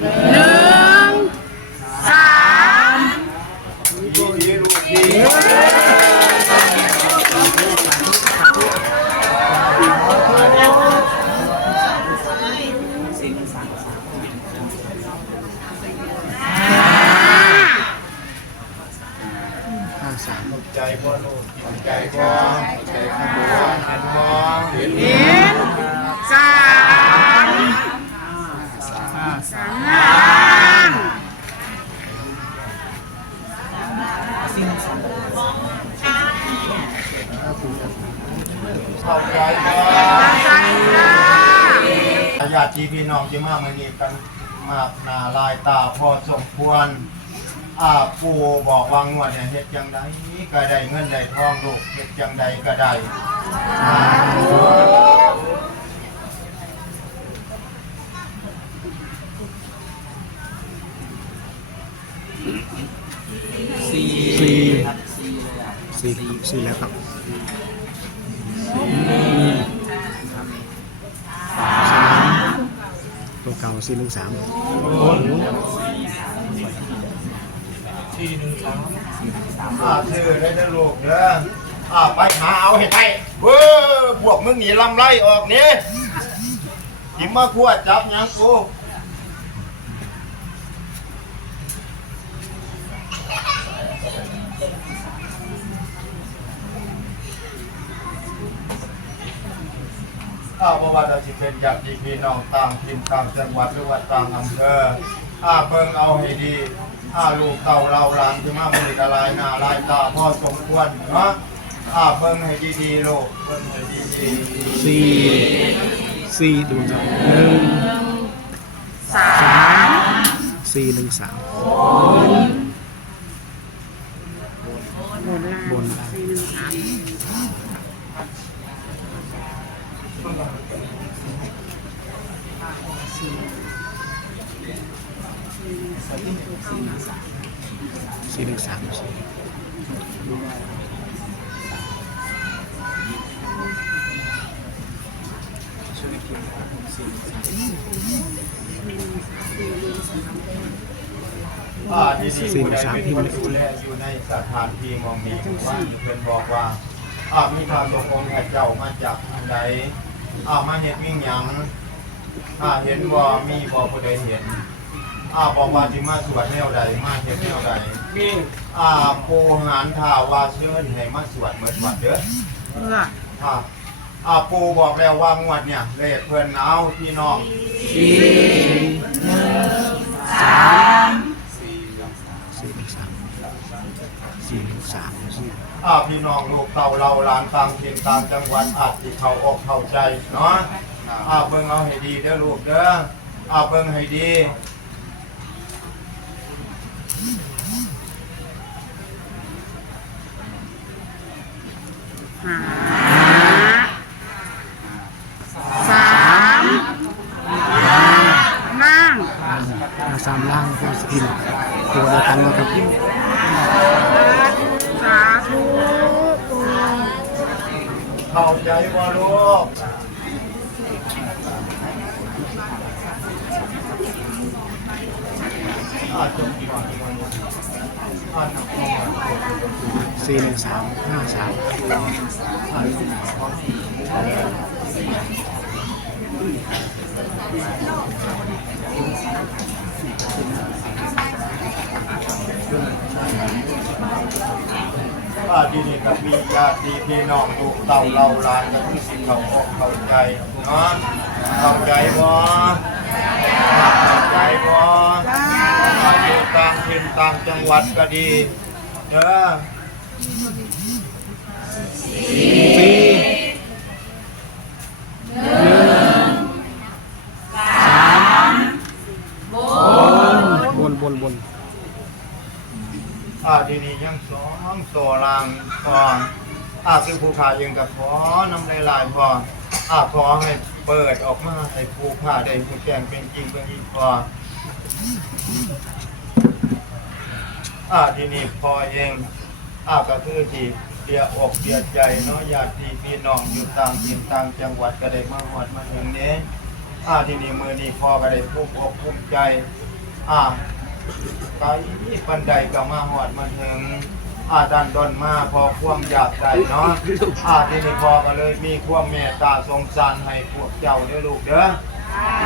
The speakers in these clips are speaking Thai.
หนึ่งสาม ดีดีลูกดี ห้าสาม ใจบ่ลูกใจบ่ใจข้างบนเห็นบ่เห็น เห็นสาม สามล่างเข้าใจบ่ใจค่ะญาติพี่น้องที่มามื้อนี้กันมากหนาลายตาพอสมควรอาปูบอกว่างวดเนี่ยเฮ็ดจังไดก็ได้เงินได้ทองลูกเฮ็ดจังใดก็ได้สาธุ สี่ สี่สี่แล้วครับสามตัวเก่าสี่หนึ่งสามอ่าซื้อได้เด้ลูกเด้ออ่าไปหาเอาให้ไปเว้อพวกมึงหนีลำไรออกนี่หิมมาขวดจับยังกู อาบ่ว่าเราสิเป็นญาติพี่น้องต่างถิ่นต่างจังหวัดหรือว่าต่างอำเภออาเบิ่งเอาให้ดีอาลูกเต่าเราหลานที่มาบริการลายหน้าลายตาพ่อสมควรเนาะอาเบิ่งให้ดีๆลูกเบิ่งให้ดีสี่สี่ดูครับหนึ่งสามสี่หนึ่งสามบ สี่หนึ่งสามสี่อ่าที่นี่ผู้ใดเป็นคนดูแลอยู่ในสถานที่มองนี้ว่าเพื่อนบอกว่าอามีพระสงฆ์องค์เจ้ามาจากทางใดอ่ามาเห็นมิ่งหยังอ่าเห็นว่ามีบ่ผู้ใดเห็น อ่าบอกว่าสิมาสวดแนวใดมาเฮ็ดแนวใดมีอ่าปูหานท่าว่าเชิญให้มาสวดเหมือนวัดเด้อเพื่ออ่าอ่าปูบอกแล้วว่างวดเนี่ยเลขเพิ่นเอาพี่น้องสี่หนึ่งสามสี่หนึ่งสามสี่อ่าพี่น้องลูกเต่าเราหลานต่างถิ่นต่างจังหวัดอาจสิเข้าอกเข้าใจเนาะอ่าเบิ่งเอาให้ดีเด้อลูกเด้ออ่าเบิ่งให้ดี สามล่างห้าสามล่างก็สกินตัวเดียวกันเลยครับ สาธุปู เข้าใจบ่ลูกอ่าจบก่อนอ่าจบก่อน สี่หนึ่งสามห้าสามอ่าที่นี่ก็มีญาติพี่น้องลูกเต่าเราหลานก็คือสิเข้าอกเข้าใจเนาะเข้าใจบ่เข้าใจบ่อ่าอยู่ต่างถิ่นต่างจังหวัดก็ดีเด้อ สี่บนบนบนอ่าทีนี้ยังสองตัวรางพออาคือผู้ขายังกับพอน้ำลายลายพออาพอให้เปิดออกมาให้ผู้ขาได้ผู้แจ้งเป็นจริงเป็นอีกพออาทีนี้พอเอง อาก็คือที่เดียอกเดียใจเนาะญาติพี่น้องอยู่ต่างถิ่นต่างจังหวัดก็ได้มาหอดมาถึงนี้อ่าที่นี้มือนี้พอก็ได้ภูมิอกภูมิใจอ่าไกบันไดก็มาหอดมาถึงอาดันดอนมาพอความอยากได้เนาะอาที่นี่พอก็เลยมีความเมตตาสงสารให้พวกเจ้าเด้อลูกเด้อ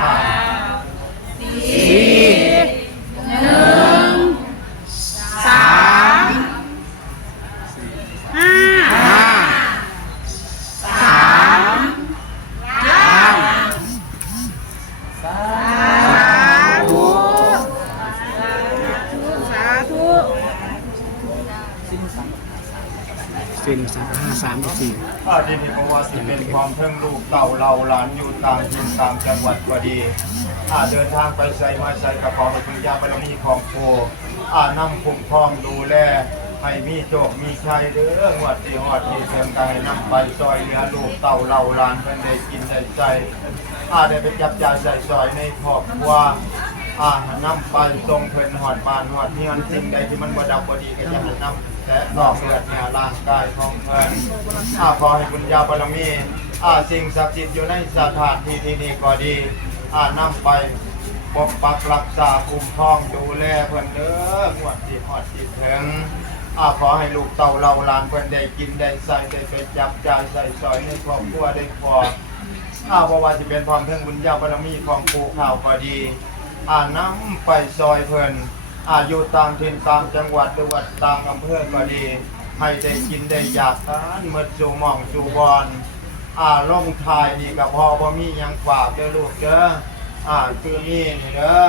อ่าสาม สามกับสี่อาที่นี่เพราะว่าสิเป็นความเพิ่งลูกเต่าเราหลานอยู่ตามถิ่นตามจังหวัดก็ดีอาเดินทางไปใส่มาใส่กระเป๋าไปถึงยาบารมีของโพอานำคุ้มครองดูแลให้มีโจกมีชัยเด้อหวดที่หอดที่เทิงกันให้นำไปซอยเหลือลูกเต่าเราหลานเพิ่นได้กินได้ใจอาได้ไปจับจ่ายใส่ซอยในครอบครัวอานำไปทรงเพิ่นหอดบานหอดเฮียนสิ่งใดที่มันบ่ดับบ่ดีก็จะให้นำ แต่นอกเลือดเนี่ยร่างกายของเพิ่นอาขอให้บุญญาบารมีอาสิ่งศักดิ์สิทธิ์อยู่ในสถานที่ที่นี้ก็ดีอานำไปปกปักรักษาคุ้มครองดูแลเพิ่นเด้อหวดที่ฮอดที่ถึงอาขอให้ลูกเต่าเราลานเพิ่นได้กินได้ใส่ได้ไปจับจ่ายใส่สอยในครอบครัวได้พออาบ่ว่าสิเป็นความเพ่งบุญญาบารมีของปู่ข่าวก็ดีอานำไปซอยเพิ่น อายุต่างถิ่นต่างจังหวัดจังหวัดต่างอำเภอก็ดี ให้ได้กินได้อยากทานเมื่อสู่หม่องสู่บอลอ่าลงทายนี่ก็พอบ่มีหยังฝากเด้อลูกเด้ออ่าคือนี่นี่เด้อ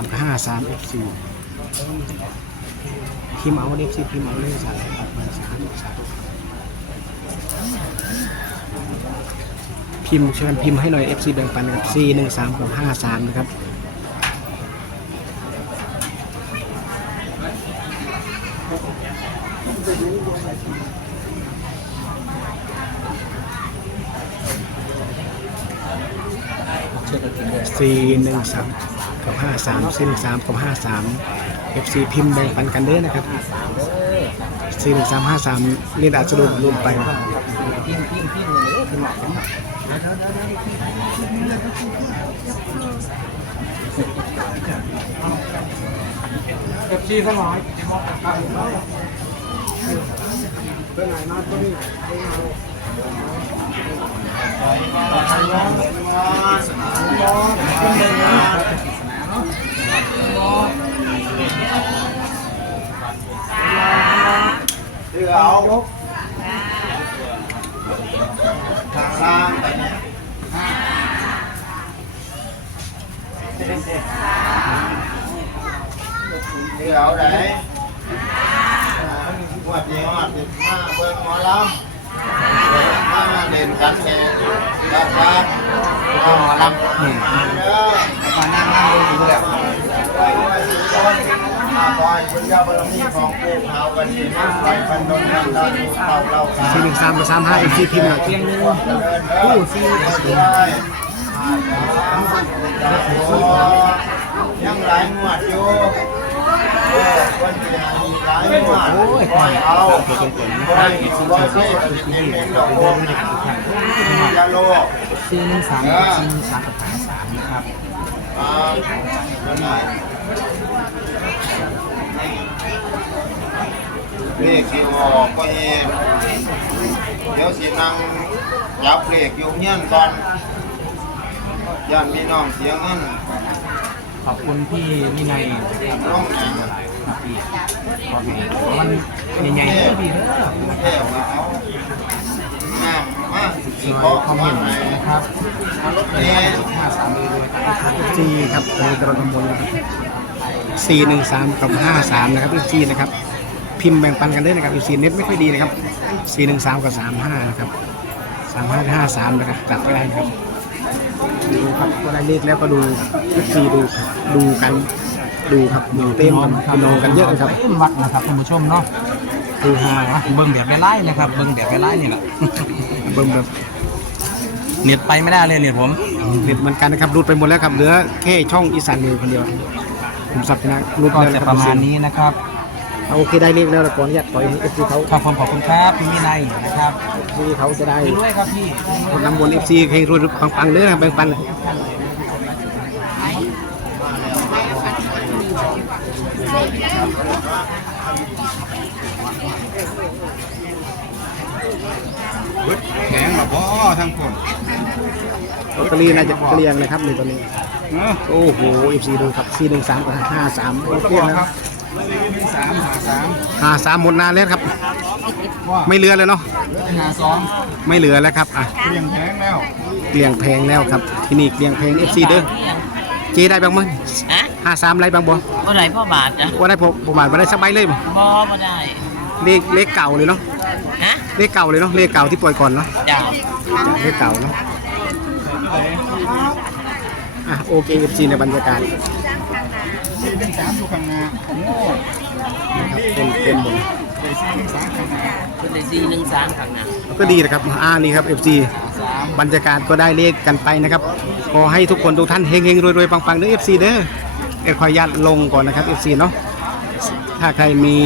บห้าสามเอฟซีพิมเอาเอฟซีพิมเอาเลยสามมาสามสามพิมพ์เชิญพิมพ์ให้หน่อย FC แบ่งปันกับ4 1 3กับ5 3นะครับสี่หนึ่งสาม กับห้าสามสี่หนึ่งสามกับห้าสามเอฟซีพิมพ์แบ่งปันกันเด้อนะครับสี่หนึ่งสามห้าสามนี่อาจจะรวมรวมไปเลยพิมพ์เก็บชีเขาหน่อยเดี๋ยวเอาทางล่าไปเนี่เดี๋ยวเอาไหนหวัดดีหวัดดีมาเบิ่งหมอา เล่นกันแห่รัดรัดหมอลำเด้อมานั่งนั่งดูอ สี่หนึ่งสามกับสามห้าเอฟซีพิมพ์หน่อยผู้ซียังหลายหมวดอยู่เออคนที่หามีหลายหมวดคอยเอาคอยคอยเพื่อจะเป็นเป็นดอกบัวอย่าโลภซีหนึ่งสามกับซีหนึ่งสามกับหาสามนะครับอ่าตัวไหน เลขที่ออกก็เองเดี๋ยวสินั่งยับเลขอยู่เงี้ยนก่อนย่านมีน้องเสียเงินขอบคุณพี่วินัยนะครับน้องหนังครับพี่ขอบคุณมันใหญ่ๆเลยพี่เด้อแค่ว่าเอาน้ำมาสิซขออยคอมเมมานต์ไหนนะครับเนี่ยห้าสามเลยด้วยเอฟซีครับในกรณมลนะครับ สี่หนึ่งสามกับห้าสามนะครับเอฟซีนะครับ พิมพ์แบ่งปันกันด้วยนะครับเอฟซีเน็ตไม่ค่อยดีนะครับสี่หนึ่งสามกับสามห้านะครับสามห้าห้าสามนะครับจัดไปได้นะครับดูครับก็ได้เลขแล้วก็ดูเอฟซีดูครับดูกันดูครับดูเต้นกันพี่น้องกันเยอะเลยครับเต็มวัดนะครับท่านผู้ชมเนาะคือฮาเบิ่งแบบไล่ๆนะครับเบิ่งแบบไล่ๆนี่แหละเบิ่มแบบเน็ตไปไม่ได้เลยเน็ตผมเด็ดเหมือนกันนะครับรูดไปหมดแล้วครับเหลือแค่ช่องอีสานเลยคนเดียว ผมสับชนะรูดก็แล้วจะนะคปบระมาณนี้นะครับเอาโอเคได้เลขแล้วละก่อนอยากปล่อยให้เอฟซีเขาครับผมขอบคุณครับพี่วินัยนะครับที่เขาจะได้ด้วยครับพี่คนนำบนเอฟซีให้รวยปังๆเด้อนะครับแบ่งปันแข็งหรอพ่อทั้งคนลอตเตอรี่น่าจะเกลี้ยงนะครับในตอนนี้ โอ้โหเอฟซีดูครับซีหนึ่งสามกับห้าสามโอเคนะครับสามหาสามห้าสามหมดนานแล้วครับ ไม่เหลือเลยเนาะหาสองไม่เหลือแล้วครับอะเปลี่ยนแพงแล้วเกลี้ยงแพงแล้วครับ ที่นี่เกลี้ยงแพงเอฟซีเด้อเจได้บ้างมั้ยฮะห้าสามไรบ้างบ่บ่ได้พ่อบาทนะว่าได้ผมผมอ่านมาได้สักใบเลยบ่บ่บ่ได้เลขเลขเก่าเลยเนาะฮะเลขเก่าเลยเนาะเลขเก่าที่ปล่อยก่อนเนาะจ้าเลขเก่าเนาะ อะโอเคเอฟซีในบรรยากาศสี่หนึ่งสามอยู่ข้างหน้าโง่นะครับเต็มเต็มหมดเลยสี่หนึ่งสามข้างหน้าเพิ่นได้ซีหนึ่งสามข้างหน้าก็ดีนะครับอ่านี่ครับ FC สามบรรยากาศก็ได้เลขกันไปนะครับขอให้ทุกคนทุกท่านเฮงๆรวยๆปังๆเด้อ FC เด้อเดี๋ยวขออนุญาตลงก่อนนะครับ FC เนาะถ้าใครมี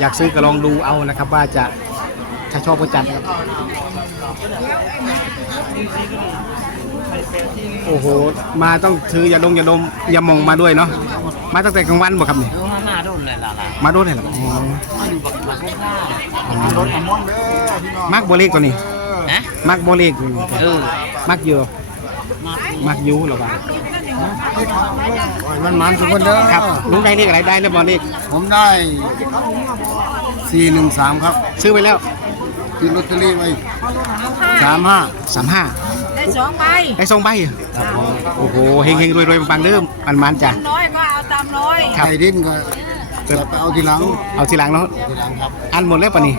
อยากซื้อก็ลองดูเอานะครับ ว่าจะถ้าชอบก็จัดครับ โอ้โห มาต้องถืออย่าลงอย่าลมอย่ามองมาด้วยเนาะ มาตั้งแต่กลางวันบ่ครับนี่อยู่มามาโดนเลยล่ะล่ะมาด้วยเหรออ๋อมาอยู่บักบักพวกข้าอ๋อรถขมวนเด้อพี่น้องมักโบเลขตัวนี้ฮะมักโบเลขเออมักเยอะมามักยูเหรอวะมันมันทุกคนเด้อครับลุงได้เลขอะไรได้แล้วบอเลขผมได้สี่หนึ่งสามครับ ซื้อไปแล้ว ซื้อลอตเตอรี่ไว้สามห้าสามห้าได้ สองใบได้สองใบโอ้โหเฮงเฮงรวยรวยปังๆเริ่มปันมันจ้ะ น้อยก็เอาตามน้อยครับไข่ดิ้นก็เกิดไปเอาทีหลังเอาทีหลังเนาะทีหลังครับอันหมดแล้วปะนี่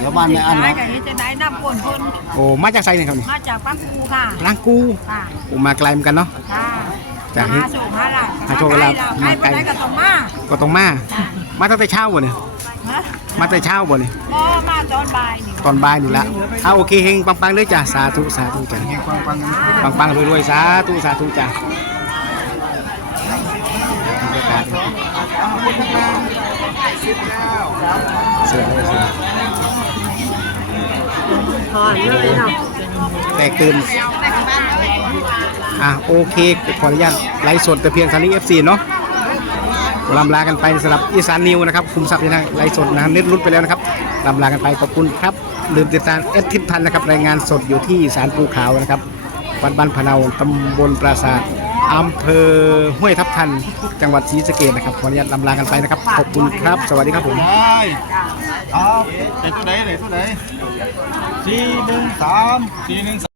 เดี๋ยวบ้านไม่อันได้นะกับเฮ็ดจะได้น้ำป่นคนโอ้มาจากไซเนี่ยครับนี่มาจากปักกูค่ะล้างกูค่ะโอ้มาไกลเหมือนกันเนาะ ค่ะจากหาโชคหาลาภหาโชคหาลาภใครมาไกลบ่ได้ก็ต้องมาก็ต้องมา มาตั้งแต่เช้าบ่เนี่ยฮะ มาแต่เช้าบ่เนี่ยบ่มาตอนบ่ายนี่ตอนบ่ายนี่ละเอาโอเคเฮงปังๆเลยจ้ะสาธุสาธุจ้ะฟังฟังปังๆรวยๆสาธุสาธุจ้ะบรรยากาศเสร็จแล้วเสร็จแล้วถอนเลยเนาะแตกตื่นอะโอเคขออนุญาตไลฟ์สดแต่เพียงเท่านี้ FC เนาะ ลำลากันไปสำหรับอีสานนิวนะครับคุมทรัพย์ที่ทางไลฟ์สดนะเน็ตรุดไปแล้วนะครับลำลากันไปขอบคุณครับลืมติดตามเอสทิพันธ์นะครับรายงานสดอยู่ที่ศาลปูขาวนะครับวัดบ้านพะเนาตำบลปราสาทอำเภอห้วยทับทัน จังหวัดศรีสะเกษนะครับขออนุญาตลำลากันไปนะครับขอบคุณครับ สวัสดีครับผมได้ครับเด็ดตัวไหนเด็ดตัวไหนสี่หนึ่งสามสี่หนึ่ง